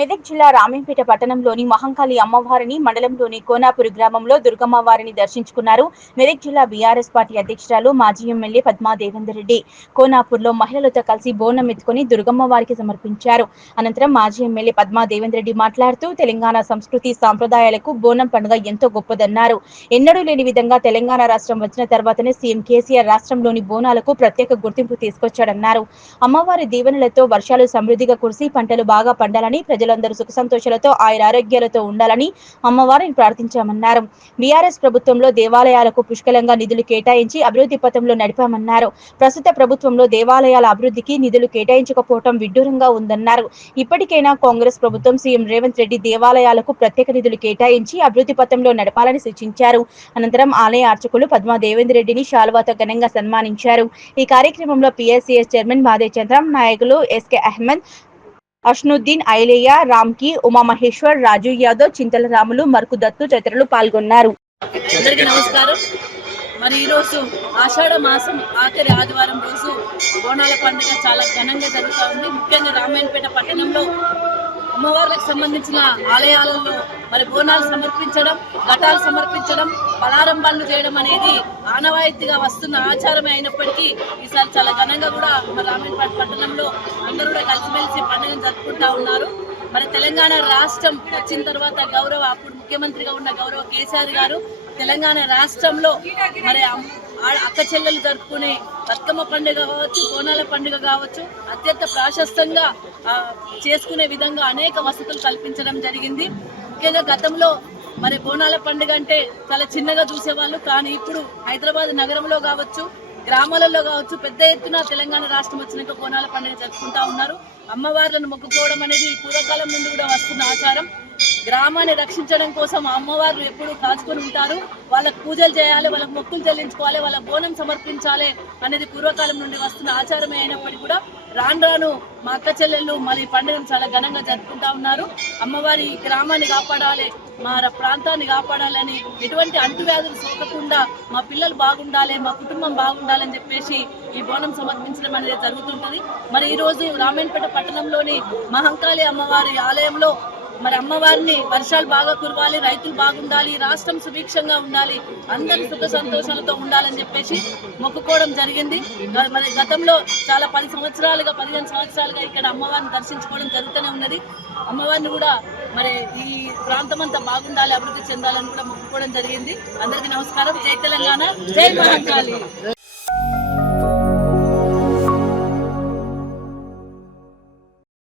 మెదక్ జిల్లా రామేంపేట పట్టణంలోని మహంకాళి అమ్మవారిని మండలంలోని కోనాపూర్ గ్రామంలో దుర్గమ్మవారిని దర్శించుకున్నారు. మెదక్ జిల్లా బీఆర్ఎస్ పార్టీ అధ్యక్షురాలు మాజీ ఎమ్మెల్యే పద్మా దేవేందర్ రెడ్డి కోనాపూర్లో మహిళలతో కలిసి బోనం ఎత్తుకుని దుర్గమ్మవారికి సమర్పించారు. అనంతరం మాజీ ఎమ్మెల్యే పద్మా దేవేందర్ రెడ్డి మాట్లాడుతూ తెలంగాణ సంస్కృతి సాంప్రదాయాలకు బోనం పండుగ ఎంతో గొప్పదన్నారు. ఎన్నడూ లేని విధంగా తెలంగాణ రాష్ట్రం వచ్చిన తర్వాతనే సీఎం కేసీఆర్ రాష్ట్రంలోని బోనాలకు ప్రత్యేక గుర్తింపు తీసుకొచ్చాడన్నారు. అమ్మవారి దీవెనలతో వర్షాలు సమృద్ధిగా కురిసి పంటలు బాగా పండాలని ప్రజలందరూ సుఖ సంతోషాలతో ఆయురారోగ్యాలతో ఉండాలని అమ్మవారిని ప్రార్థించామన్నారు. బీఆర్ఎస్ ప్రభుత్వంలో దేవాలయాలకు పుష్కలంగా నిధులు కేటాయించి అభివృద్ధి పథంలో నడిపామన్నారు. ప్రస్తుత ప్రభుత్వంలో దేవాలయాల అభివృద్ధికి నిధులు కేటాయించకపోవడం విడ్డూరంగా ఉందన్నారు. ఇప్పటికైనా కాంగ్రెస్ ప్రభుత్వం సీఎం రేవంత్ రెడ్డి దేవాలయాలకు ప్రత్యేక నిధులు కేటాయించి అభివృద్ధి పథంలో నడపాలని సూచించారు. అనంతరం ఆలయ అర్చకులు పద్మా దేవేందర్ రెడ్డిని శాలువాతో ఘనంగా సన్మానించారు. ఈ కార్యక్రమంలో పీఎస్సీఎస్ చైర్మన్ మాదేచంద్రం, నాయకులు ఎస్కే అహ్మద్, అష్నుద్దీన్, ఐలయ్య, రామ్కి, ఉమామహేశ్వర్, రాజు యాదవ్, చింతల రాములు, మరుకు దత్తు తదితరులు పాల్గొన్నారు. అందరికీ నమస్కారం. మరి ఈరోజు ఆషాఢ మాసం ఆఖరి ఆదివారం రోజు బోనాల పండుగ చాలా ఘనంగా జరుగుతూ ఉంది. ముఖ్యంగా రామాయణపేట పట్టణంలో అమ్మవార్లకు సంబంధించిన ఆలయాలలో మరి బోనాలు సమర్పించడం, ఘటాలు సమర్పించడం, పలారం బండ్లు చేయడం అనేది ఆనవాయితీగా వస్తున్న ఆచారమే అయినప్పటికీ ఈసారి చాలా ఘనంగా కూడా మరి రామాయణపేట పట్టణంలో అందరూ కూడా కలిసిమెలిసి పండుగను జరుపుకుంటా ఉన్నారు. మరి తెలంగాణ రాష్ట్రం వచ్చిన తర్వాత అప్పుడు ముఖ్యమంత్రిగా ఉన్న గౌరవ కేసీఆర్ గారు తెలంగాణ రాష్ట్రంలో మరి అక్క చెల్లెలు జరుపుకునే బతుకమ్మ పండుగ కావచ్చు, బోనాల పండుగ కావచ్చు అత్యంత ప్రాశస్తంగా చేసుకునే విధంగా అనేక వసతులు కల్పించడం జరిగింది. ముఖ్యంగా గతంలో మరి బోనాల పండుగ అంటే చాలా చిన్నగా చూసేవాళ్ళు, కానీ ఇప్పుడు హైదరాబాద్ నగరంలో కావచ్చు, గ్రామాలలో కావచ్చు పెద్ద ఎత్తున తెలంగాణ రాష్ట్రం వచ్చినాక బోనాల పండుగ జరుపుకుంటా ఉన్నారు. అమ్మవార్లను మొక్కుకోవడం అనేది పూర్వకాలం నుండి కూడా వస్తున్న ఆచారం. గ్రామాన్ని రక్షించడం కోసం అమ్మవార్లు ఎప్పుడు కాచుకొని ఉంటారు. వాళ్ళకు పూజలు చేయాలి, వాళ్ళకు మొక్కులు చెల్లించుకోవాలి, వాళ్ళ బోనం సమర్పించాలి అనేది పూర్వకాలం నుండి వస్తున్న ఆచారమే అయినప్పటికీ కూడా రాను రాను మా అక్క చెల్లెళ్ళు మరి పండుగను చాలా ఘనంగా జరుపుకుంటా ఉన్నారు. అమ్మవారి గ్రామాన్ని కాపాడాలి, మా ప్రాంతాన్ని కాపాడాలని, ఎటువంటి అంటువ్యాధులు సోకకుండా మా పిల్లలు బాగుండాలి, మా కుటుంబం బాగుండాలని చెప్పేసి ఈ బోనం సమర్పించడం అనేది జరుగుతుంటుంది. మరి ఈరోజు రామాయణపేట పట్టణంలోని మహంకాళి అమ్మవారి ఆలయంలో మరి అమ్మవారిని వర్షాలు బాగా కురవాలి, రైతులు బాగుండాలి, రాష్ట్రం సుభిక్షంగా ఉండాలి, అందరూ సుఖ సంతోషాలతో ఉండాలని చెప్పేసి మొక్కుకోవడం జరిగింది. మరి గతంలో చాలా 15 సంవత్సరాలుగా ఇక్కడ అమ్మవారిని దర్శించుకోవడం జరుగుతూనే ఉన్నది. అమ్మవారిని కూడా మరి ఈ ప్రాంతం అంతా బాగుండాలి, అభివృద్ధి చెందాలని కూడా మొక్కుకోవడం జరిగింది. అందరికీ నమస్కారం. జై తెలంగాణ, జై మహంకాళి.